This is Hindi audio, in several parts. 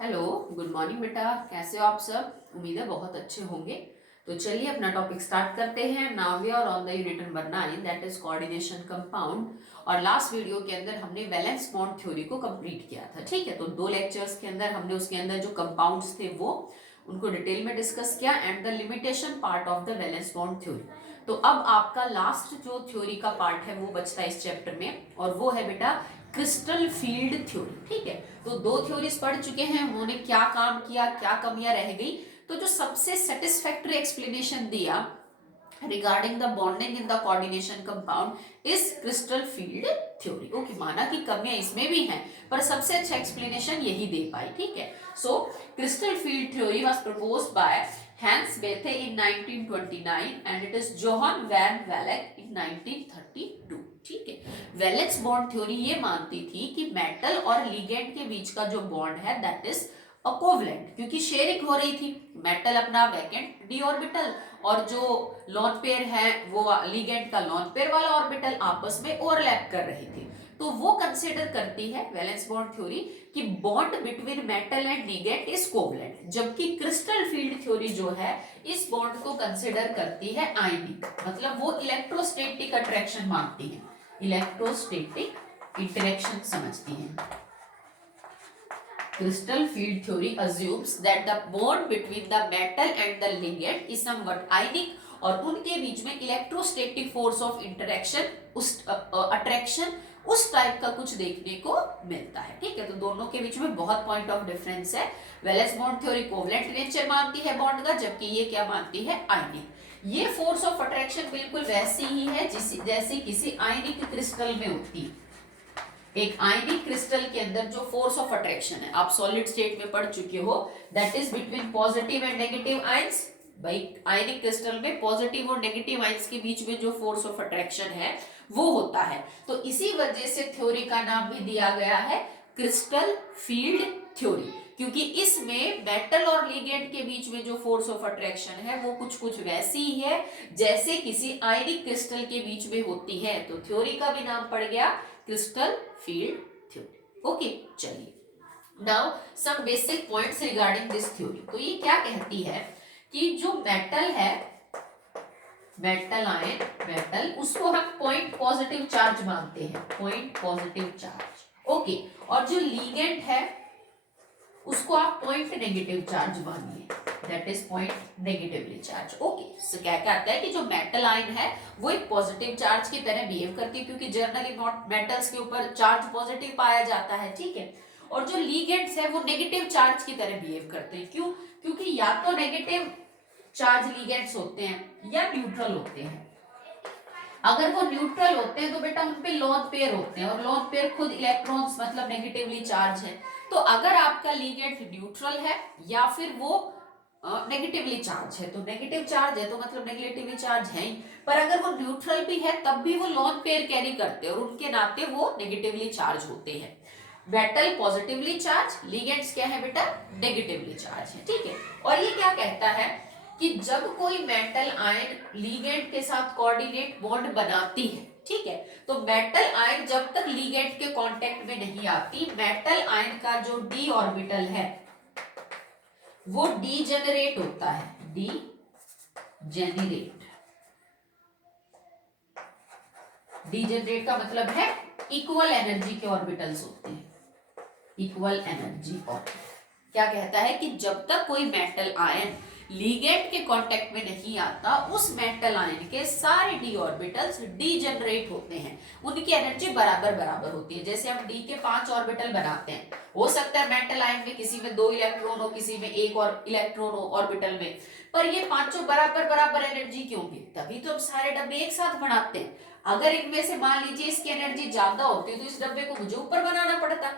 हेलो, गुड मॉर्निंग बेटा। कैसे हो आप सब? उम्मीद है बहुत अच्छे होंगे। तो चलिए अपना टॉपिक स्टार्ट करते हैं। Now we are on the unit number 9, that is coordination compound. और लास्ट वीडियो के अंदर हमने वैलेंस बॉन्ड थ्योरी को कंप्लीट किया था। ठीक है, तो 2 लेक्चर्स के अंदर हमने उसके अंदर जो कंपाउंड्स थे वो उनको डिटेल में डिस्कस किया and the limitation part of the valence bond theory. तो अब आपका लास्ट जो थ्योरी का पार्ट है वो बचता है इस चैप्टर में, और वो है बेटा क्रिस्टल फील्ड थ्योरी। ठीक है, तो 2 थ्योरीज पढ़ चुके हैं, उन्होंने क्या काम किया, क्या कमियां रह गई। तो जो सबसे सेटिस्फैक्टरी एक्सप्लेनेशन दिया regarding the bonding in the coordination compound is crystal field theory. Okay, माना कि कमियां इसमें भी हैं पर सबसे अच्छा एक्सप्लेनेशन यही दे पाई। ठीक है, so crystal field theory was proposed by Hans Bethe in 1929 and it is Johan van Vleck in 1932। ठीक है, वेलेक्स बॉन्ड थ्योरी ये मानती थी कि मेटल और लिगेंड के बीच का जो बॉन्ड है दैट इज अकोवलेंट, क्योंकि शेयरिंग हो रही थी। मेटल अपना वैकेंट डी ऑर्बिटल और जो लॉन पेयर है वो लिगेंड का लॉन पेयर वाला ऑर्बिटल आपस में ओवरलैप कर रही थी। तो वो कंसीडर करती है वैलेंस बॉन्ड थ्योरी कि bond between metal and ligand is covalent, जबकि क्रिस्टल फील्ड थ्योरी जो है इस बॉन्ड को कंसीडर करती है आयनिक, मतलब वो इलेक्ट्रोस्टैटिक अट्रैक्शन मानती है, इलेक्ट्रोस्टैटिक इंटरेक्शन समझती है। Crystal field theory assumes that the bond between the metal and the ligand is somewhat ionic और उनके बीच में इलेक्ट्रोस्टैटिक फोर्स ऑफ इंटरेक्शन उस अट्रैक्शन उस टाइप का कुछ देखने को मिलता है। ठीक है, तो दोनों के बीच में बहुत पॉइंट ऑफ डिफरेंस है। Valence bond theory covalent nature मानती है बॉन्ड का, जबकि ये क्या मानती है, आयनिक। ये फोर्स ऑफ अट्रैक्शन बिल्कुल वैसी ही है जैसी किसी आयनिक क्रिस्टल में होती है। एक आयनिक क्रिस्टल के अंदर जो फोर्स ऑफ अट्रैक्शन है आप सॉलिड स्टेट में पढ़ चुके हो, that is between positive and negative ions. भाई आयनिक क्रिस्टल में पॉजिटिव और नेगेटिव आयंस के बीच में जो फोर्स ऑफ अट्रैक्शन है वो होता है। तो इसी वजह से थ्योरी का नाम भी दिया गया है क्रिस्टल फील्ड थ्योरी, क्योंकि इसमें मेटल और लिगेंड के बीच में जो फोर्स ऑफ अट्रैक्शन है वो कुछ कुछ वैसी ही है जैसे किसी आयनिक क्रिस्टल के बीच में होती है। तो थ्योरी का भी नाम पड़ गया क्रिस्टल फील्ड थ्योरी। ओके, चलिए now some basic points regarding this theory. तो ये क्या कहती है कि जो मेटल है, मेटल आयन, मेटल, उसको हम पॉइंट पॉजिटिव चार्ज मानते हैं, पॉइंट पॉजिटिव चार्ज। ओके, और जो लिगेंड है उसको आप पॉइंट नेगेटिव चार्ज मानिए, that is point negatively charge. Okay, so क्या कहता है कि जो मेटल आयन है वो एक पॉजिटिव चार्ज की तरह बिहेव करती है, क्योंकि जनरली मेटल्स के ऊपर चार्ज पॉजिटिव पाया जाता है। ठीक है, और जो लिगेंड्स है वो नेगेटिव चार्ज की तरह बिहेव करते हैं। क्यों? क्योंकि या तो नेगेटिव चार्ज लिगेंड्स होते हैं या न्यूट्रल होते हैं। अगर वो न्यूट्रल होते हैं तो बेटा उनपे लोन पेयर होते हैं, और लोन पेयर खुद इलेक्ट्रॉन्स मतलब नेगेटिवली चार्ज है। तो अगर आपका लिगेंड न्यूट्रल है या फिर वो नेगेटिवली चार्ज है, तो नेगेटिव चार्ज है तो मतलब नेगेटिवली चार्ज है ही, पर अगर वो न्यूट्रल भी है तब भी वो लोन पेयर कैरी करते हैं और उनके नाते वो नेगेटिवली चार्ज होते हैं। मेटल पॉजिटिवली चार्ज, लिगेंड्स क्या है बेटा, नेगेटिवली चार्ज है। ठीक है, और ये क्या कहता है कि जब कोई मेटल आयन लिगेंड के साथ कोऑर्डिनेट बॉन्ड बनाती है, ठीक है, तो मेटल आयन जब तक लिगेंड के कांटेक्ट में नहीं आती, मेटल आयन का जो डी ऑर्बिटल है वो डीजेनरेट होता है, डीजेनरेट। डीजेनरेट का मतलब है इक्वल एनर्जी के ऑर्बिटल्स होते हैं, इक्वल एनर्जी ऑर्बिटल। क्या कहता है कि जब तक कोई मेटल आयन लिगेंड के कांटेक्ट में नहीं आता, उस मेटल आयन के सारे डी ऑर्बिटल्स डीजेनरेट होते हैं, उनकी एनर्जी बराबर बराबर होती है। जैसे हम डी के 5 ऑर्बिटल बनाते हैं, हो सकता है मेटल आयन में किसी में 2 इलेक्ट्रॉन हो, किसी में 1 और इलेक्ट्रॉन हो ऑर्बिटल में, पर ये पांचों बराबर बराबर एनर्जी क्यों होगी? तभी तो हम सारे डब्बे एक साथ बनाते हैं। अगर इनमें से मान लीजिए इसकी एनर्जी ज्यादा होती तो इस डब्बे को मुझे ऊपर बनाना पड़ता,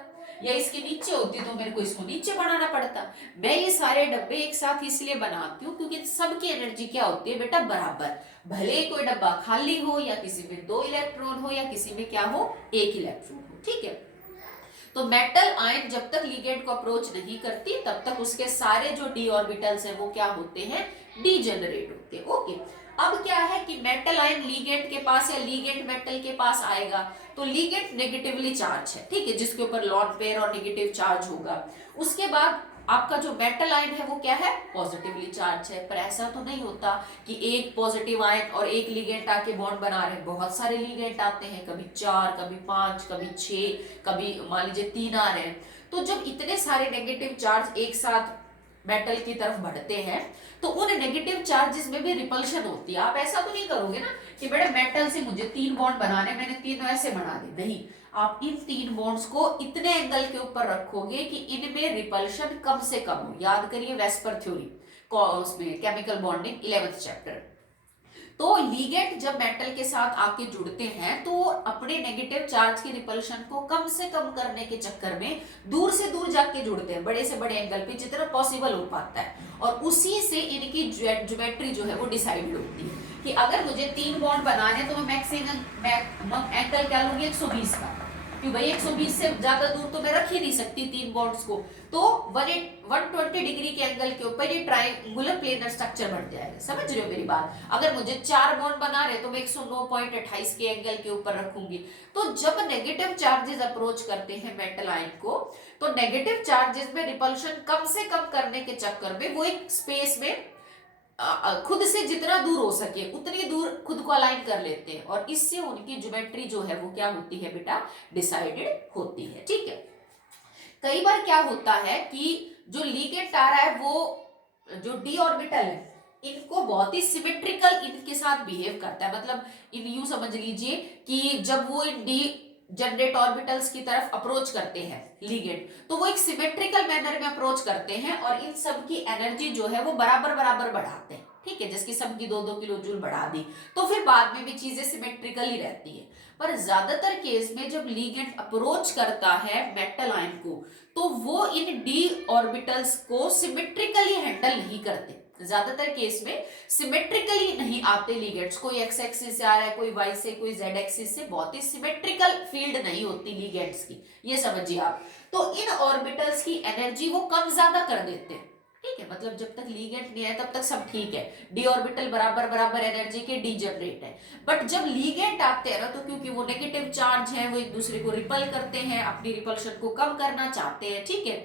या इसके नीचे होती तो मेरे को इसको नीचे बनाना पड़ता। मैं ये सारे डब्बे एक साथ इसलिए बनाती हूँ क्योंकि सबकी एनर्जी क्या होती है बेटा, बराबर। भले कोई डब्बा खाली हो या किसी में 2 इलेक्ट्रॉन हो या किसी में क्या हो, 1 इलेक्ट्रॉन हो। ठीक है, तो मेटल आयन जब तक लिगेंड को अप्रोच नहीं करती तब तक उसके सारे जो डी ऑर्बिटल्स हैं वो क्या होते हैं, डीजेनरेट होते हैं। ओके, अब क्या है कि मेटल आयन लिगेंड के पास या लिगेंड मेटल के पास आएगा तो लिगेंड नेगेटिवली चार्ज है, ठीक है, जिसके ऊपर लॉन पेयर और नेगेटिव चार्ज होगा। उसके बाद आपका जो मेटल आयन है वो क्या है, पॉजिटिवली चार्ज है। पर ऐसा तो नहीं होता कि एक पॉजिटिव आयन और एक लिगेंड आके बॉन्ड बना रहे हैं, बहुत सारे लिगेंड आते हैं, कभी 4, कभी 5, कभी 6, कभी मान लीजिए 3 आ रहे हैं। तो जब इतने सारे नेगेटिव चार्ज एक साथ मेटल की तरफ बढ़ते हैं तो उन नेगेटिव चार्जेस में भी रिपल्शन होती है। आप ऐसा तो नहीं करोगे ना कि मैडम मेटल से मुझे 3 बॉन्ड बनाने, मैंने 3 ऐसे बना दिए, नहीं, आप इन 3 बॉन्ड्स को इतने एंगल के ऊपर रखोगे कि इनमें रिपल्शन कम से कम हो। याद करिए वेस्पर थ्योरी, उसमें केमिकल बॉन्डिंग 11th चैप्टर। तो लिगेंड जब मेटल के साथ आके जुड़ते हैं तो अपने नेगेटिव चार्ज की रिपल्शन को कम से कम करने के चक्कर में दूर से दूर जाके जुड़ते हैं, बड़े से बड़े एंगल पे जितना पॉसिबल हो पाता है। और उसी से इनकी ज्योमेट्री जो है वो डिसाइड होती है कि अगर मुझे 3 बॉन्ड बनाने तो मैं मैक्सिमम एंगल क्या लूंगी, 120 का, कि भाई 120 से ज्यादा दूर तो मैं रख ही नहीं सकती 3 बॉन्ड्स को। तो 120 डिग्री के एंगल के ऊपर ये ट्रायंगुलर प्लेनर स्ट्रक्चर बन जाएगा। समझ रहे हो मेरी बात? अगर मुझे 4 बॉन्ड बना रहे तो मैं 109.28 के एंगल के ऊपर रखूंगी। तो जब नेगेटिव चार्जेस अप्रोच करते हैं मेटल आयन को, तो नेगेटिव चार्जेस में रिपल्शन कम से कम करने के चक्कर में वो एक स्पेस में खुद से जितना दूर हो सके उतनी दूर खुद को अलाइन कर लेते हैं, और इससे उनकी ज्योमेट्री जो है वो क्या होती है बेटा, डिसाइडेड होती है। ठीक है। कई बार क्या होता है कि जो लिगेंड आ रहा है वो जो डी ऑर्बिटल है इनको बहुत ही सिमेट्रिकल इनके साथ बिहेव करता है। मतलब इन यूं समझ लीजिए कि जब वो इन डी जनरेट ऑर्बिटल्स की तरफ अप्रोच करते हैं लिगेंड, तो वो एक सिमेट्रिकल मैनर में अप्रोच करते हैं और इन सब की एनर्जी जो है वो बराबर बराबर बढ़ाते हैं। ठीक है, जिसकी सबकी 2-2 किलो जूल बढ़ा दी तो फिर बाद में भी चीजें सिमेट्रिकल ही रहती है। पर ज्यादातर केस में जब लिगेंड अप्रोच करता है मेटल आयन को तो वो इन डी ऑर्बिटल्स को सिमेट्रिकली हैंडल नहीं करते। ज्यादातर केस में सिमेट्रिकली नहीं आते लिगेंड्स, कोई एक्स एक्सिस से आ रहा है, कोई वाई से, कोई जेड एक्सिस से, बहुत ही सिमेट्रिकल फील्ड नहीं होती लिगेंड्स की, ये समझिए आप। तो इन ऑर्बिटल्स की एनर्जी वो कम ज्यादा कर देते हैं। ठीक है, मतलब जब तक लिगेंड नहीं आए तब तक सब ठीक है, डी ऑर्बिटल बराबर बराबर एनर्जी के डी जनरेट है। बट जब लिगेंड आते हैं ना तो क्योंकि वो नेगेटिव चार्ज है, वो एक दूसरे को रिपल करते हैं, अपनी रिपल्शन को कम करना चाहते हैं। ठीक है,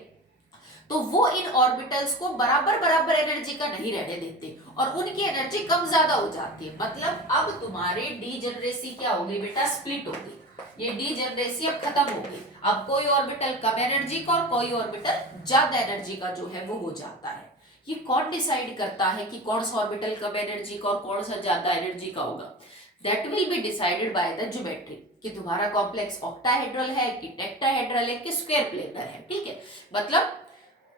तो वो इन ऑर्बिटल्स को बराबर बराबर एनर्जी का नहीं रहने देते और उनकी एनर्जी कम ज्यादा हो जाती है। मतलब अब तुम्हारे डीजेनरेसी क्या होगी बेटा, स्प्लिट होगी। ये डीजेनरेसी अब खत्म होगी। अब कोई ऑर्बिटल कम एनर्जी का और कोई ऑर्बिटल ज्यादा एनर्जी का जो है वो हो जाता है। ये कौन डिसाइड करता है कि कौन सा ऑर्बिटल कम एनर्जी का और कौन सा ज्यादा एनर्जी का होगा? That will be decided by the geometry, कि तुम्हारा कॉम्प्लेक्स ऑक्टाहेड्रल है कि टेट्राहेड्रल है कि स्क्वायर प्लेनर है। ठीक है, मतलब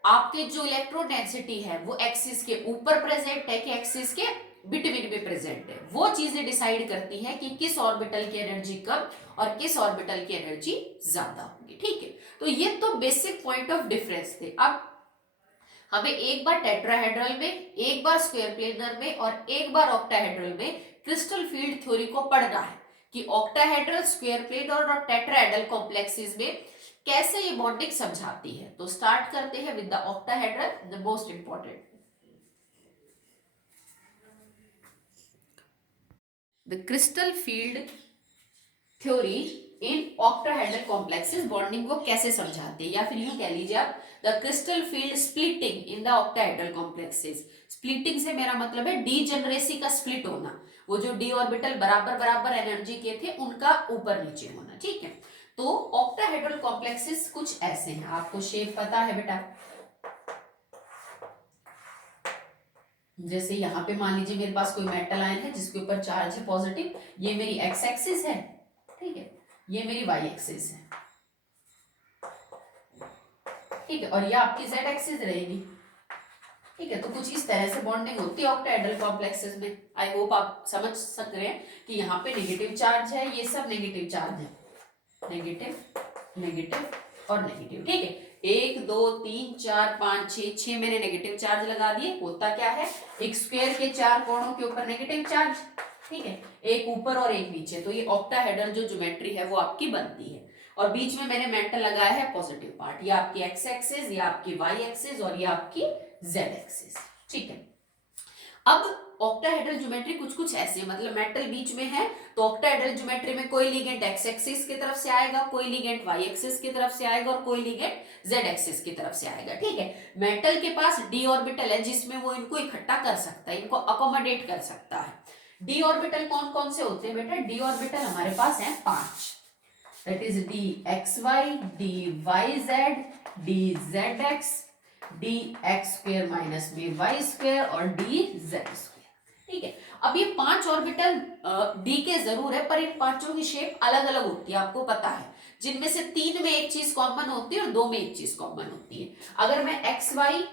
आपके जो इलेक्ट्रॉन डेंसिटी है वो एक्सिस के ऊपर प्रेजेंट है कि एक्सिस के बिटवीन में प्रेजेंट है, वो चीजें डिसाइड करती है कि किस ऑर्बिटल की एनर्जी कम और किस ऑर्बिटल की एनर्जी ज्यादा होगी। ठीक है, तो ये तो बेसिक पॉइंट ऑफ डिफरेंस थे। अब हमें एक बार टेट्राहेड्रल में, एक बार स्क्वायर प्लेनर में और एक बार ऑक्टाहेड्रल में क्रिस्टल फील्ड थ्योरी को पढ़ना है कि ऑक्टाहेड्रल, स्क्वायर प्लेन और टेट्राहेड्रल कॉम्प्लेक्सेस में कैसे ये बॉन्डिंग समझाती है। तो स्टार्ट करते हैं with the octahedral, the most important. The crystal field theory in octahedral complexes bonding वो कैसे समझाती है, या फिर यूं कह लीजिए आप the crystal field splitting in the octahedral complexes. Splitting से मेरा मतलब है डीजेनरेसी का स्प्लिट होना, वो जो डी ऑर्बिटल बराबर बराबर एनर्जी के थे उनका ऊपर नीचे होना। ठीक है, तो ऑक्टाहेड्रल कॉम्प्लेक्सेस कुछ ऐसे हैं, आपको शेप पता है बेटा। जैसे यहाँ पे मान लीजिए मेरे पास कोई मेटल आयन है जिसके ऊपर चार्ज है पॉजिटिव, ये मेरी एक्स एक्सिस है। ठीक है, ये मेरी वाई एक्सिस है। ठीक है, और ये आपकी जेड एक्सिस रहेगी। ठीक है, तो कुछ इस तरह से बॉन्डिंग होती है ऑक्टाहेड्रल कॉम्प्लेक्सेस में। आई होप आप समझ सक रहे हैं कि यहाँ पे नेगेटिव चार्ज है, ये सब नेगेटिव चार्ज है, नेगेटिव नेगेटिव और नेगेटिव। ठीक है, 1 2 3 4 5 6 मैंने नेगेटिव चार्ज लगा दिए। होता क्या है, एक स्क्वायर के 4 कोणों के ऊपर नेगेटिव चार्ज। ठीक है, एक ऊपर और एक नीचे, तो ये ऑक्टाहेड्रल जो ज्योमेट्री है वो आपकी बनती है। और बीच में मैंने मेटल लगाया है पॉजिटिव पार्ट, ये आपकी एक्स एक्सिस, ये आपकी वाई एक्सिस और ये आपकी जेड एक्सिस। ठीक है, अब ऑक्टाहेड्रल ज्योमेट्री कुछ कुछ ऐसे, मतलब मेटल बीच में है तो ऑक्टाहेड्रल ज्योमेट्री में कोई लिगेंड एक्स एक्सिस की तरफ से आएगा, कोई लिगेंड वाई एक्सिस की तरफ से आएगा और कोई लिगेंड जेड एक्सिस की तरफ से आएगा। ठीक है, मेटल के पास डी ऑर्बिटल है जिसमें वो इनको इकट्ठा कर सकता है, इनको अकोमोडेट कर सकता है। डी ऑर्बिटल कौन कौन से होते हैं बेटा? डी ऑर्बिटल हमारे पास है 5, that is D X Y, D Y Z, D Z X, D X square minus B Y square और डी जेड स्क्वेयर। ठीक है, अब ये 5 ऑर्बिटल डी के जरूर है, पर इन पांचों की शेप अलग अलग होती है, आपको पता है, जिनमें से 3 में एक चीज कॉमन होती है और 2 में एक चीज कॉमन होती है। अगर मैं एक्स वाई,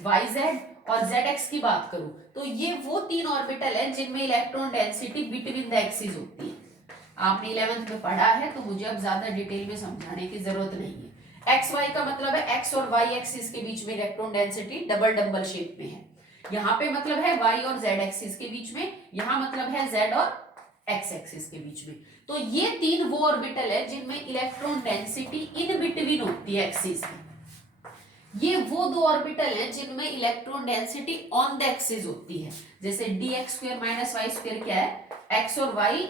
वाई जेड और जेड एक्स की बात करूं तो ये वो 3 ऑर्बिटल है जिनमें electron density between the axis होती है। आपने 11th में पढ़ा है तो मुझे अब ज्यादा डिटेल में समझाने की जरूरत नहीं है। एक्स वाई का मतलब है एक्स और वाई एक्सिस के बीच में electron density double double shape में है। यहाँ पे मतलब है वाई और जेड एक्सिस के बीच में, यहाँ मतलब है जेड और एक्स एक्सिस के बीच में। तो ये 3 वो ऑर्बिटल है जिनमें इलेक्ट्रॉन डेंसिटी इन बिटवीन होती है एक्सिस में। ये वो 2 ऑर्बिटल हैं जिनमें electron density on the axis होती है। जैसे D X square minus Y square क्या है? एक्स और वाई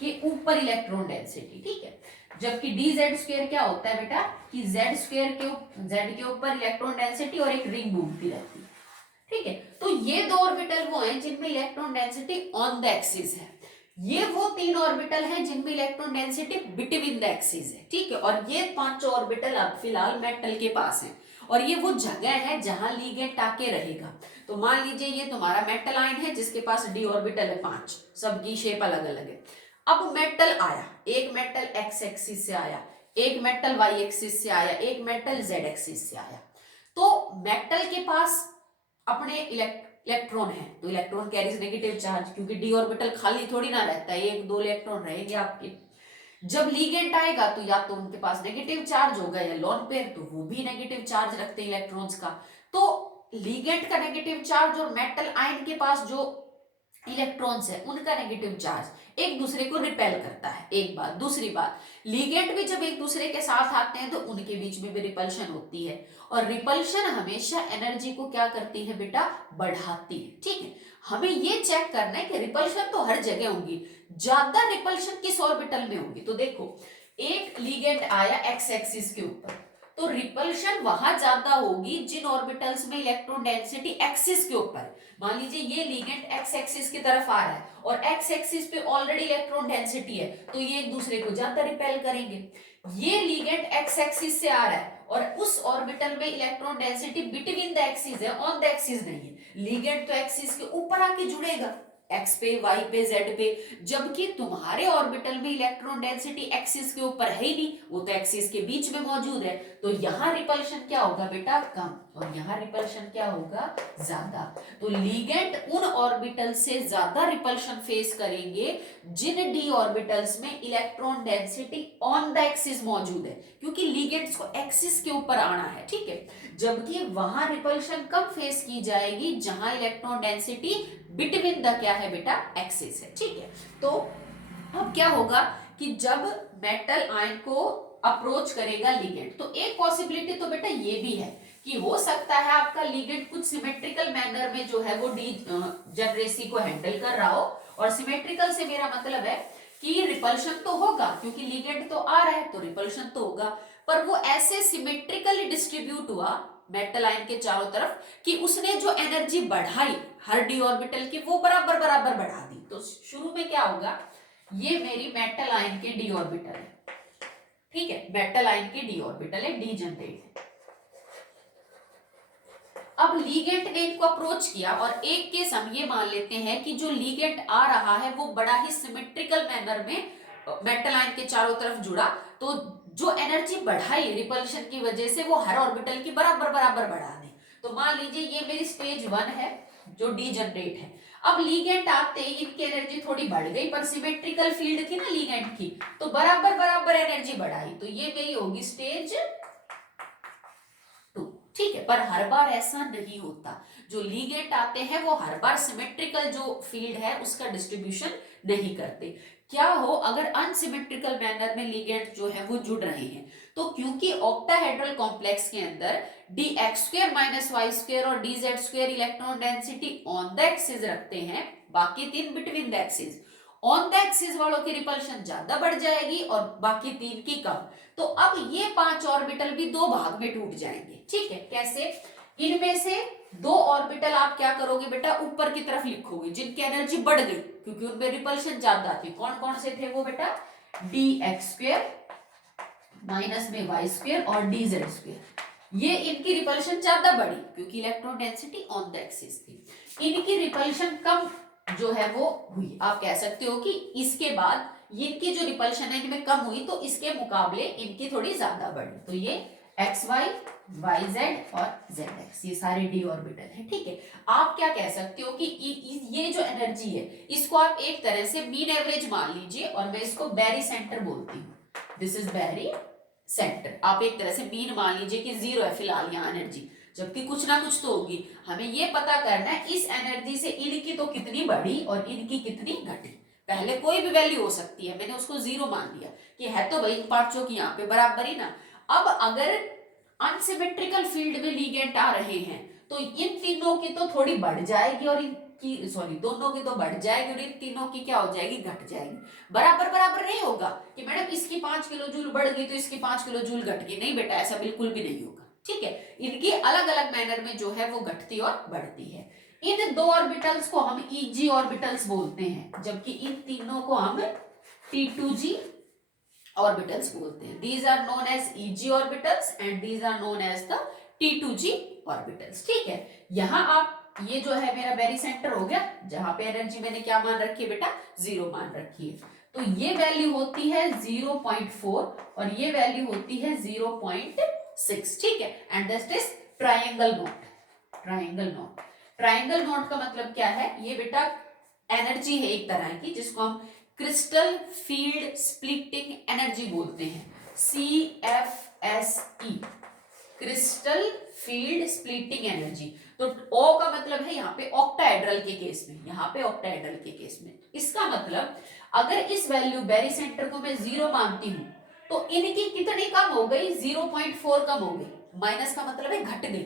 के ऊपर इलेक्ट्रॉन डेंसिटी। ठीक है, जबकि डी जेड स्क्वायर क्या होता है बेटा? कि जेड स्क्वायर जेड के ऊपर इलेक्ट्रॉन डेंसिटी और एक रिंग घूमती रहती है। ठीक है, तो ये 2 ऑर्बिटल वो हैं जिनमें electron density on the axis है। ये वो 3 ऑर्बिटल हैं जिनमें electron density between the axis है। ठीक है, और ये 5 ऑर्बिटल अब फिलहाल मेटल के पास है और ये वो जगह है जहां लिगेंड आके रहेगा। तो मान लीजिए ये तुम्हारा मेटल आयन है जिसके पास डी ऑर्बिटल है 5, सबकी शेप अलग अलग है। अब मेटल आया, एक मेटल एक्स एक्सिस से आया, एक मेटल वाई एक्सिस से आया, एक मेटल जेड एक्सिस से आया। तो मेटल के पास अपने इलेक्ट्रॉन है तो इलेक्ट्रॉन कैरीज नेगेटिव चार्ज, क्योंकि डी ऑर्बिटल खाली थोड़ी ना रहता है, 1-2 इलेक्ट्रॉन रहेंगे आपके। जब लिगेंड आएगा तो या तो उनके पास नेगेटिव चार्ज होगा या लोन पेयर, तो वो भी नेगेटिव चार्ज रखते हैं इलेक्ट्रॉन्स का। तो लिगेंड का नेगेटिव चार्ज और मेटल आयन के पास जो इलेक्ट्रॉन्स है उनका नेगेटिव चार्ज एक दूसरे को रिपेल करता है, एक बात। दूसरी बात, लिगेंड भी जब एक दूसरे के साथ आते हैं तो उनके बीच में भी रिपल्शन होती है, और रिपल्शन हमेशा एनर्जी को क्या करती है बेटा? बढ़ाती है। ठीक है, हमें ये चेक करना है कि रिपल्शन तो हर जगह होगी, ज्यादा रिपल्शन किस ऑर्बिटल में होगी। तो देखो, एक लिगेंड आया एक्स एक्सिस के ऊपर, तो रिपल्शन वहां ज्यादा होगी जिन ऑर्बिटल्स में इलेक्ट्रॉन डेंसिटी एक्सिस के ऊपर। मान लीजिए ये लिगेंड एक्स एक्सिस की तरफ आ रहा है और एक्स एक्सिस पे ऑलरेडी इलेक्ट्रॉन डेंसिटी है, तो ये एक दूसरे को ज्यादा रिपेल करेंगे। ये लिगेंड एक्स एक्सिस से आ रहा है और उस ऑर्बिटल में electron density between the axis है, ऑन द एक्सिस नहीं है। लिगेंड तो एक्सिस के ऊपर आके जुड़ेगा, एक्स पे, वाई पे, जेड पे, जबकि तुम्हारे ऑर्बिटल में इलेक्ट्रॉन डेंसिटी एक्सिस के ऊपर है ही नहीं, वो तो एक्सिस के बीच में मौजूद है। तो यहां रिपल्शन क्या होगा बेटा? कम, और यहां रिपल्शन क्या होगा? ज्यादा। तो लिगेंड उन ऑर्बिटल से ज्यादा रिपल्शन फेस करेंगे जिन डी ऑर्बिटल्स में electron density on the axis मौजूद है, क्योंकि लिगेंड्स को एक्सिस के ऊपर आना है। ठीक है, जबकि वहां रिपल्शन कब फेस की जाएगी? जहां इलेक्ट्रॉन डेंसिटी बिटवीन द क्या है बेटा? एक्सिस है। ठीक है, तो अब क्या होगा कि जब मेटल आयन को अप्रोच करेगा लिगेंड, तो एक पॉसिबिलिटी तो बेटा ये भी है कि हो सकता है आपका लिगेंड कुछ सिमेट्रिकल मैनर में जो है वो डी जनरेसी को हैंडल कर रहा हो। और सिमेट्रिकल से मेरा मतलब है कि रिपल्शन तो होगा, क्योंकि लिगेंड तो आ रहा है तो रिपल्शन तो होगा, पर वो ऐसे सिमेट्रिकली डिस्ट्रीब्यूट हुआ मेटल आयन के चारों तरफ कि उसने जो एनर्जी बढ़ाई हर डी ऑर्बिटल की वो बराबर बराबर बढ़ा दी। तो शुरू में क्या होगा? ये मेरी मेटल आयन के डी ऑर्बिटल है। ठीक है, मेटल आयन के डी ऑर्बिटल है, डी जनरेट है। अब लीगेंट ने इनको अप्रोच किया और एक केस हम ये मान लेते हैं कि जो लीगेंट आ रहा है वो बड़ा ही सिमेट्रिकल मैनर में मेटल आयन के चारों तरफ जुड़ा, तो जो एनर्जी बढ़ाई रिपल्शन की वजह से वो हर ऑर्बिटल की बराबर बराबर बढ़ा दी। तो मान लीजिए ये मेरी स्टेज 1 है जो डी जनरेट है। अब लीगेंट आते ही इनकी एनर्जी थोड़ी बढ़ गई, पर सिमेट्रिकल फील्ड थी ना लीगेंट की, तो बराबर बराबर एनर्जी बढ़ाई, तो ये मेरी होगी स्टेज 2। ठीक है, पर हर बार ऐसा नहीं होता। जो लीगेंट आते हैं वो हर बार सिमेट्रिकल जो फील्ड है उसका डिस्ट्रीब्यूशन नहीं करते। क्या हो अगर अनसिमेट्रिकल मैनर में लिगेंड जो है वो जुड़ रहे हैं, तो क्योंकि ऑक्टाहेड्रल कॉम्प्लेक्स के अंदर dx² - y² और dz² electron density on the axis रखते हैं, बाकी तीन between the axis. On the axis वालों की रिपल्शन ज्यादा बढ़ जाएगी और बाकी तीन की कम। तो अब ये 5 ऑर्बिटल भी दो भाग में टूट जाएंगे। ठीक है, कैसे? इनमें से दो ऑर्बिटल आप क्या करोगे बेटा, ऊपर की तरफ लिखोगे जिनकी एनर्जी बढ़ गई क्योंकि उनमें रिपल्शन ज्यादा थी। कौन कौन से थे वो बेटा? dx² माइनस में y² और dz²। ये इनकी रिपल्शन ज्यादा बढ़ी क्योंकि electron density on the axis थी। इनकी रिपल्शन कम जो है वो हुई। आप कह सकते हो कि इसके बाद इनकी जो रिपल्शन है इनमें कम हुई, तो इसके मुकाबले इनकी थोड़ी ज्यादा बढ़ी। तो ये xy, yz और zx ये सारे d ऑर्बिटल हैं। ठीक है, आप क्या कह सकते हो कि ये जो एनर्जी है इसको आप एक तरह से मीन एवरेज मान लीजिए, और मैं इसको बैरी सेंटर बोलती हूँ। This is barycentre. आप एक तरह से मीन मान लीजिए कि जीरो है फिलहाल यहाँ एनर्जी, जबकि कुछ ना कुछ तो होगी। हमें ये पता करना है इस एनर्जी से इनकी तो कितनी बढ़ी और इनकी कितनी घटी। पहले कोई भी वैल्यू हो सकती है, मैंने उसको जीरो मान लिया कि है तो भाई पांचों की यहाँ पे बराबर ही ना। अब अगर अनसिमेट्रिकल फील्ड में लिगेंड आ रहे हैं तो इन तीनों की तो थोड़ी बढ़ जाएगी और इनकी सॉरी दोनों की तो बढ़ जाएगी और इन तीनों की क्या हो जाएगी, घट जाएगी। बराबर बराबर नहीं होगा कि मैडम इसकी 5 किलो जूल बढ़ गई तो इसकी 5 किलो जूल घट गई, नहीं बेटा ऐसा बिल्कुल भी नहीं होगा। ठीक है, इनकी अलग अलग मैनर में जो है वो घटती और बढ़ती है। इन दो ऑर्बिटल्स को हम Eg ऑर्बिटल्स बोलते हैं, जबकि इन तीनों को हम T2G ऑर्बिटल्स बोलते हैं। These are known as Eg orbitals and these are known as the T2G orbitals। ठीक है, यहाँ आप ये जो है मेरा बैरी सेंटर हो गया, जहां पे एनर्जी मैंने क्या मान रखी है बेटा, जीरो मान रखी है। तो ये वैल्यू होती है 0.4 और ये वैल्यू होती है 0.6। ठीक है, and this is triangle note. Triangle note, triangle note का मतलब क्या है? ये बेटा एनर्जी है एक तरह की जिसको हम क्रिस्टल फील्ड स्प्लिटिंग एनर्जी बोलते हैं, CFSE, crystal field splitting energy. तो O का मतलब है यहाँ पे ऑक्टाहेड्रल के केस में, यहाँ पे ऑक्टाहेड्रल के केस में। इसका मतलब अगर इस वैल्यू बैरी सेंटर को मैं जीरो मानती हूं तो इनकी कितनी कम हो गई, 0.4 कम हो गई। माइनस का मतलब है घट गई,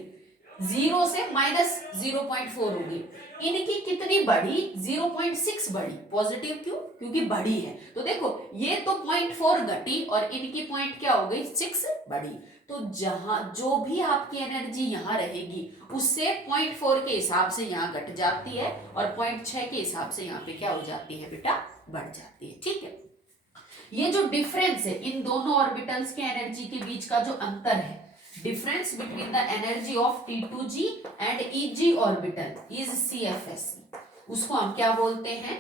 जीरो से -0.4 हो गई। इनकी कितनी बढ़ी, 0.6 बढ़ी। पॉजिटिव क्यों? क्योंकि बढ़ी है। तो देखो ये तो 0.4 घटी और इनकी पॉइंट क्या हो गई, 6 बढ़ी। तो जहां जो भी आपकी एनर्जी यहां रहेगी उससे 0.4 के हिसाब से यहां घट जाती है और 0.6 के हिसाब से यहां पे क्या हो जाती है बेटा, बढ़ जाती है। ठीक है, ये जो डिफरेंस है इन दोनों ऑर्बिटल्स के एनर्जी के बीच का जो अंतर है, difference between the energy of T2G and EG orbital is CFSE। उसको हम क्या बोलते हैं,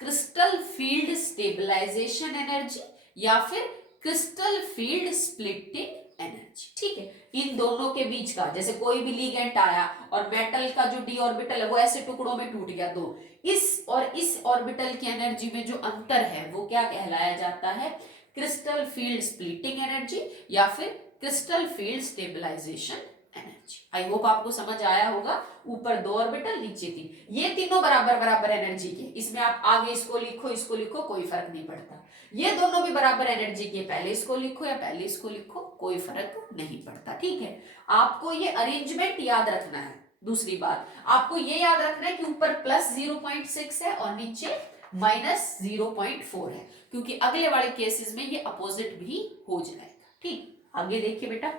क्रिस्टल फील्ड स्टेबलाइजेशन एनर्जी या फिर क्रिस्टल फील्ड स्प्लिटिंग एनर्जी। ठीक है, इन दोनों के बीच का, जैसे कोई भी लिगेंड आया और मेटल का जो d ऑर्बिटल है वो ऐसे टुकड़ों में टूट गया, तो इस और इस ऑर्बिटल की एनर्जी में जो अंतर है वो क्या कहलाया जाता है, क्रिस्टल फील्ड स्प्लिटिंग एनर्जी या फिर crystal field stabilisation energy. I hope आपको समझ आया होगा। ऊपर दो ऑर्बिटल, नीचे तीन, ये तीनों बराबर बराबर एनर्जी के। इसमें आप आगे इसको लिखो कोई फर्क नहीं पड़ता। ये दोनों भी बराबर एनर्जी के, पहले इसको लिखो या पहले इसको लिखो कोई फर्क नहीं पड़ता। ठीक है, आपको ये अरेंजमेंट याद रखना है। दूसरी बात आपको ये याद रखना है कि ऊपर प्लस 0.6 है और नीचे -0.4 है, क्योंकि अगले वाले केसेस में ये अपोजिट भी हो जाएगा। ठीक, आगे देखिए बेटा,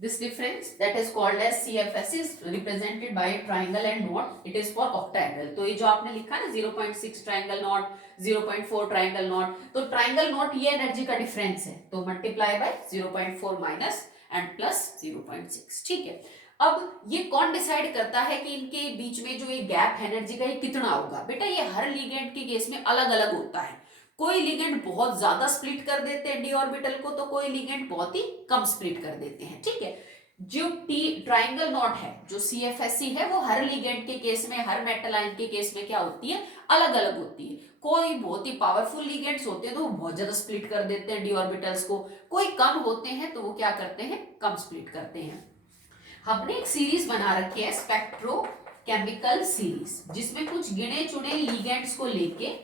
this difference that is called as CFS is represented by a triangle and knot. It is for octahedral। तो ये जो आपने लिखा ना 0.6 ट्रायंगल नॉट, 0.4 ट्रायंगल नॉट, तो ट्रायंगल नॉट ये एनर्जी का डिफरेंस है, तो multiply by 0.4 minus and plus 0.6। ठीक है, अब ये कौन डिसाइड करता है कि इनके बीच में जो ये गैप एनर्जी का ये कितना होगा? बेटा ये हर लिगेंड के केस में अलग अलग होता है। कोई लिगेंड बहुत ज्यादा स्प्लिट कर देते हैं डी ऑर्बिटल को, तो कोई लिगेंड बहुत ही कम स्प्लिट कर देते हैं। ठीक है, जो टी ट्रायंगल नॉट है, जो CFSE है, वो हर लिगेंड के केस में, हर मेटल आयन के केस में क्या होती है, अलग अलग होती है। कोई बहुत ही पावरफुल लिगेंड्स होते हैं तो वो बहुत ज्यादा स्प्लिट कर देते हैं डी ऑर्बिटल्स को, कोई कम होते हैं तो वो क्या करते हैं, कम स्प्लिट करते हैं। हमने एक सीरीज बना रखी है स्पेक्ट्रो केमिकल सीरीज, जिसमें कुछ गिने चुने लिगेंड्स को लेके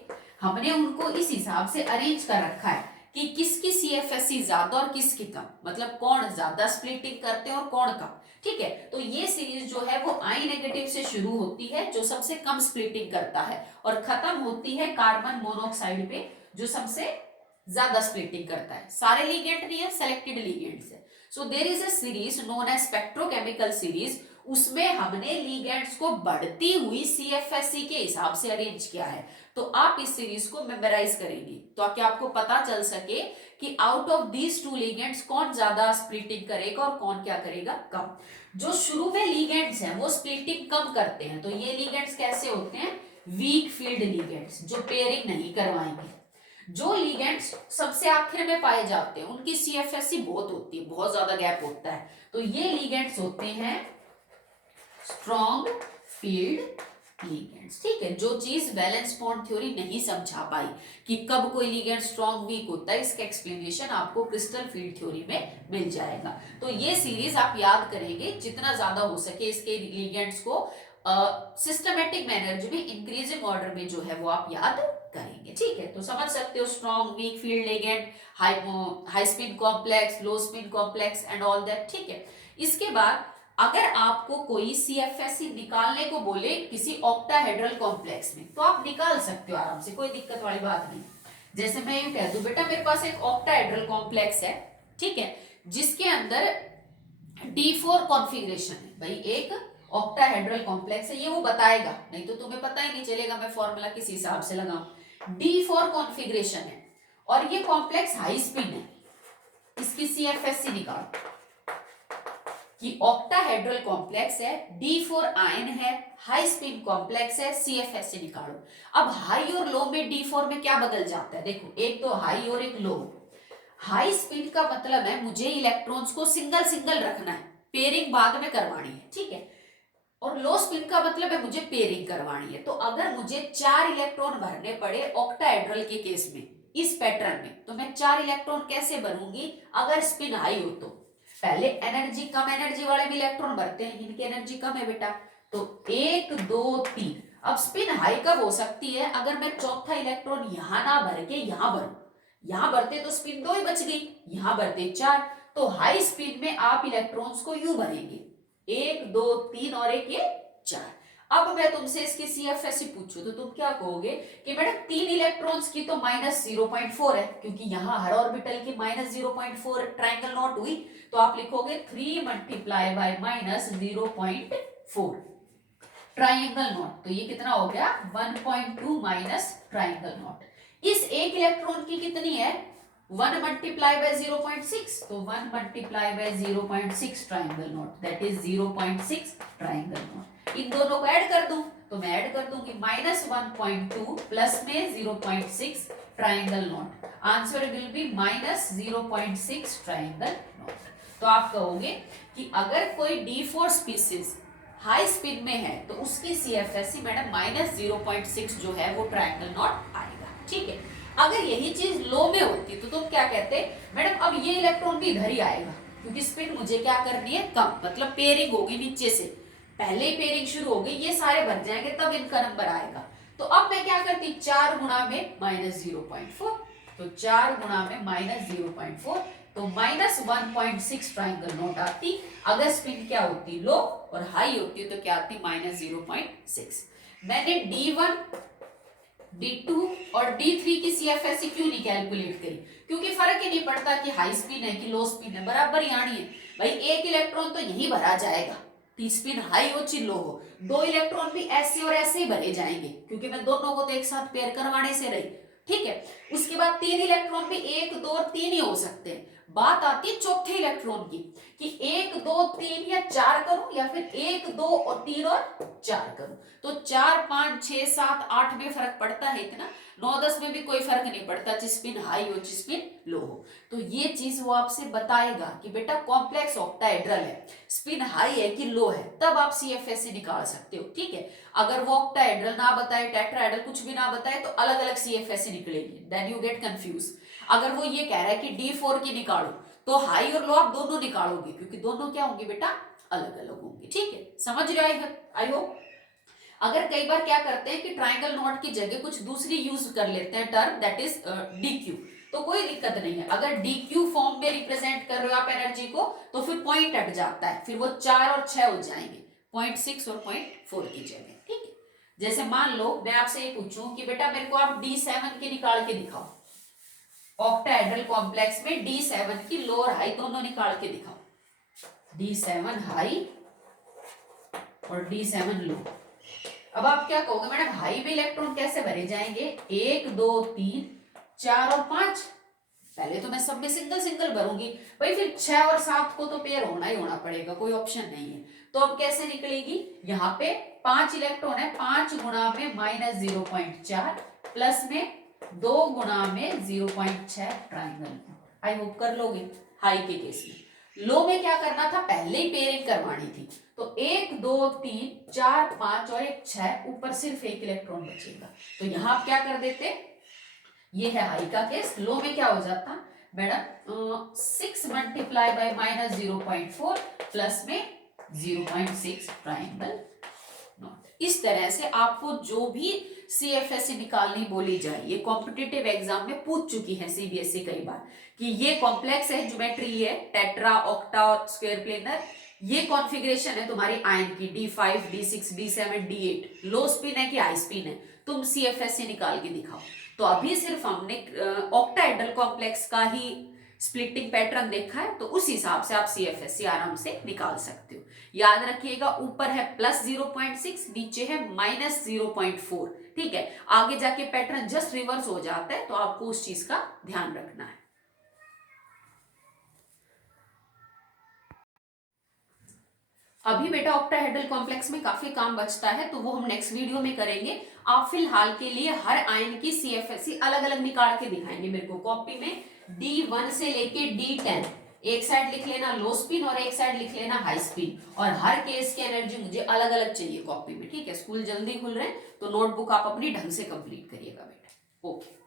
हमने उनको इस हिसाब से अरेंज कर रखा है कि किसकी CFSC ज्यादा और किसकी कम, मतलब कौन ज्यादा स्प्लिटिंग करते हैं और कौन कम। ठीक है, तो ये सीरीज जो है वो I नेगेटिव से शुरू होती है जो सबसे कम स्प्लिटिंग करता है, और खत्म होती है कार्बन मोनोऑक्साइड पे जो सबसे ज्यादा स्प्लिटिंग करता है। सारे लिगेंड नहीं है, सेलेक्टेड लिगेंड्स है। So there is a series known as spectrochemical series, उसमें हमने लिगेंड्स को बढ़ती हुई CFSC के हिसाब से अरेंज किया है। तो आप इस सीरीज को मेमोराइज करेंगे ताकि आपको पता चल सके कि out of these two ligands कौन ज्यादा स्प्लिटिंग करेगा और कौन क्या करेगा, कम। जो शुरू में लिगेंड्स हैं वो स्प्लिटिंग कम करते हैं, तो ये लिगेंड्स कैसे होते हैं, वीक फील्ड लिगेंड्स, जो पेयरिंग नहीं करवाएंगे। जो लिगेंड्स सबसे आखिर में पाए जाते हैं उनकी CFSC बहुत होती है, बहुत ज्यादा गैप होता है, तो ये लिगेंड्स होते हैं स्ट्रॉन्ग फील्ड लिगेंड्स। ठीक है, जो चीज वैलेंस बॉन्ड थ्योरी नहीं समझा पाई कि कब कोई लिगेंड स्ट्रॉन्ग वीक होता है, इसका एक्सप्लेनेशन आपको क्रिस्टल फील्ड थ्योरी में मिल जाएगा। तो ये सीरीज आप याद करेंगे, जितना ज्यादा हो सके इसके लिगेंड्स को सिस्टमेटिक मैनर में इंक्रीजिंग ऑर्डर में जो है वो आप याद करेंगे। ठीक है, तो समझ सकते हो strong weak field ligand, high spin complex, low spin complex and all that. ठीक है, इसके बाद अगर आपको कोई CFSC निकालने को बोले किसी ऑक्टाहेड्रल कॉम्प्लेक्स में, तो आप निकाल सकते हो आराम से, कोई दिक्कत वाली बात नहीं। जैसे मैं यूं कह दूं, बेटा मेरे पास एक ऑक्टाहेड्रल कॉम्प्लेक्स है, ठीक है, जिसके अंदर D4 कॉन्फ़िगरेशन है। भाई एक ऑक्टाहेड्रल कॉम्प्लेक्स है, ये वो बताएगा, नहीं तो तुम्हें पता ही नहीं चलेगा मैं फॉर्मूला किस हिसाब से लगाऊं। D4 कॉन्फ़िगरेशन है और ये कॉम्प्लेक्स हाई स्पिन है, इसकी CFSC निकालो कि ऑक्टाहेड्रल कॉम्प्लेक्स है, D4 आयन है, हाई स्पिन कॉम्प्लेक्स है, CFSC निकालो। अब हाई और लो में D4 में क्या बदल जाता है, देखो एक तो हाई और एक लो। हाई स्पिन का मतलब है मुझे इलेक्ट्रॉन्स को सिंगल सिंगल रखना है, पेयरिंग बाद में करवानी है, ठीक है। और लो स्पिन का मतलब है मुझे पेयरिंग करवानी है। तो अगर मुझे 4 इलेक्ट्रॉन भरने पड़े ऑक्टाहेड्रल के केस में इस पैटर्न में, तो मैं 4 इलेक्ट्रॉन कैसे भरूंगी, अगर स्पिन हाई हो तो पहले एनर्जी कम एनर्जी वाले भी इलेक्ट्रॉन भरते हैं, इनकी एनर्जी कम है बेटा, तो 1 2 3। अब स्पिन हाई कब हो सकती है, अगर मैं चौथा इलेक्ट्रॉन यहां ना भर के यहां भरूं, यहां भरते तो स्पिन 2 ही बच गई, यहां भरते 4, तो हाई स्पिन में आप इलेक्ट्रॉन्स को यूं भरेंगे 1 2 3 और एक ये 4। अब मैं तुमसे इसकी CFSC पूछूं तो तुम क्या कहोगे कि मैडम 3 इलेक्ट्रॉन्स की तो -0.4 है, क्योंकि यहां हर ऑर्बिटल की -0.4 ट्रायंगल नॉट हुई, तो आप लिखोगे 3 मल्टीप्लाई बाय -0.4 ट्रायंगल नॉट, तो ये कितना हो गया 1.2 माइनस ट्रायंगल नॉट। इस एक इलेक्ट्रॉन की कितनी है 1 मल्टीप्लाई बाय 0.6, तो 1 multiply by 0.6 triangle nought, that is 0.6 triangle nought. इन दोनों को ऐड कर दूं तो मैं ऐड कर दूंगी -1.2 प्लस में 0.6 triangle not, answer will be -0.6 triangle not. तो आप कहोगे कि अगर कोई D4 स्पीसीज हाई स्पिन में है तो उसकी CFSC मैडम -0.6 जो है वो ट्रायंगल नॉट आएगा, ठीक है। अगर यही चीज लो में होती तो तुम क्या कहते, मैडम अब ये इलेक्ट्रॉन भी इधर ही आएगा, क्योंकि स्पिन मुझे क्या करनी है कम, मतलब पेयरिंग होगी नीचे से, पहले ही पेयरिंग शुरू हो गई, ये सारे भर जाएंगे तब इनका नंबर आएगा। तो अब मैं क्या करती, 4 गुणा में -0.4, तो 4 गुणा में -0.4, तो -1.6 ट्रायंगल नॉट आती। अगर स्पिन क्या होती लो और हाई होती तो क्या आती -0.6। मैंने D1 D2 और D3 की CFSC क्यों नहीं कैलकुलेट करी, क्योंकि फर्क ही नहीं पड़ता कि हाई स्पिन है कि लो स्पिन है, बराबर ही आनी है। भाई एक इलेक्ट्रॉन तो यही भरा जाएगा, स्पिन हाई हो चाहे लो हो, 2 इलेक्ट्रॉन भी ऐसे और ऐसे ही भरे जाएंगे, क्योंकि मैं दोनों को तो एक साथ पेयर करवाने से रही, ठीक है। उसके बाद 3 इलेक्ट्रॉन भी 1 2 और 3 ही हो सकते हैं। बात आती है चौथे इलेक्ट्रॉन की कि 1 2 3 या 4 करूं, या फिर 1 2 और 3 और 4 करूं। तो 4 5 6 7 8 में फर्क पड़ता है इतना, 9 10 में भी कोई फर्क नहीं पड़ता, स्पिन हाई हो स्पिन लो हो। तो ये चीज वो आपसे बताएगा कि बेटा कॉम्प्लेक्स ऑक्टाहेड्रल है, स्पिन हाई है कि लो है, तब आप CFSC निकाल सकते हो, ठीक है। अगर वो ऑक्टाहेड्रल ना बताए, टेट्राहेड्रल कुछ भी ना बताए, तो अलग अलग CFSC निकलेगी, देन यू गेट कंफ्यूज। अगर वो ये कह रहा है कि D4 की निकालो, तो हाई और लो आप दोनों निकालोगे, क्योंकि दोनों क्या होंगे बेटा अलग अलग होंगे, ठीक है। समझ रहे आई होप। अगर कई बार क्या करते हैं कि ट्राइंगल नॉट की जगह कुछ दूसरी यूज कर लेते हैं टर्म, दैट इज DQ, तो कोई दिक्कत नहीं है। अगर DQ फॉर्म में रिप्रेजेंट कर रहे हो आप एनर्जी को तो फिर पॉइंट हट जाता है, फिर वो 4 और 6 हो जाएंगे, 0.6 और 0.4 की जगह, ठीक है। जैसे मान लो मैं आपसे ये पूछूं कि बेटा मेरे को आप D7 के निकाल के दिखाओ, ऑक्टाहेड्रल कॉम्प्लेक्स में D7 की लो और हाई दोनों निकाल के दिखाओ, D7 हाई और D7 लो। अब आप क्या कहोगे मैडम हाई में इलेक्ट्रॉन कैसे भरे जाएंगे, 1 2 3 4 और 5, पहले तो मैं सब में सिंगल सिंगल भरूंगी भाई, फिर 6 और 7 को तो पेयर होना ही होना पड़ेगा, कोई ऑप्शन नहीं है। तो अब कैसे निकलेगी, यहाँ पे 5 इलेक्ट्रॉन है, 5 गुणा में -0.4 प्लस में 2 गुणा में 0.6 ट्राइंगल। आई होप कर लोगे हाई के केस में। लो में क्या करना था, पहले ही पेयरिंग करवानी थी, तो 1 2 3 4 5 और 1 6, ऊपर सिर्फ एक इलेक्ट्रॉन बचेगा। तो यहां आप क्या कर देते, ये है हाई का केस। लो में क्या हो जाता मैडम, 6 मल्टीप्लाई बाय -0.4 प्लस में 0.6 ट्राइंगल नॉट। इस तरह से आपको जो भी CFSE निकालनी बोली जाए, ये कॉम्पिटिटिव एग्जाम में पूछ चुकी है CBSE कई बार कि ये कॉम्प्लेक्स है, ज्योमेट्री है, टेट्रा ऑक्टा और स्क्वायर प्लेनर, ये कॉन्फ़िगरेशन है तुम्हारी आयन की D5 D6 D7 D8, लो स्पिन है कि हाई स्पिन है, तुम CFSE निकाल के दिखाओ। तो अभी सिर्फ हमने ऑक्टाहेड्रल कॉम्प्लेक्स का ही स्प्लिटिंग पैटर्न देखा है, तो उस हिसाब से आप CFSE आराम से निकाल सकते हो। याद रखिएगा ऊपर है +0.6, नीचे है -0.4, ठीक है। आगे जाके पैटर्न जस्ट रिवर्स हो जाता है, तो आपको उस चीज का ध्यान रखना है। अभी बेटा ऑक्टाहेड्रल कॉम्प्लेक्स में काफी काम बचता है, तो वो हम नेक्स्ट वीडियो में करेंगे। आप फिलहाल के लिए हर आयन की CFSE अलग अलग निकाल के दिखाएंगे मेरे को कॉपी में। D1 से लेके D10 एक साइड लिख लेना लो स्पिन और एक साइड लिख लेना हाई स्पिन, और हर केस की एनर्जी मुझे अलग अलग चाहिए कॉपी में, ठीक है। स्कूल जल्दी खुल रहे हैं तो नोटबुक आप अपनी ढंग से कंप्लीट करिएगा बेटा। ओके।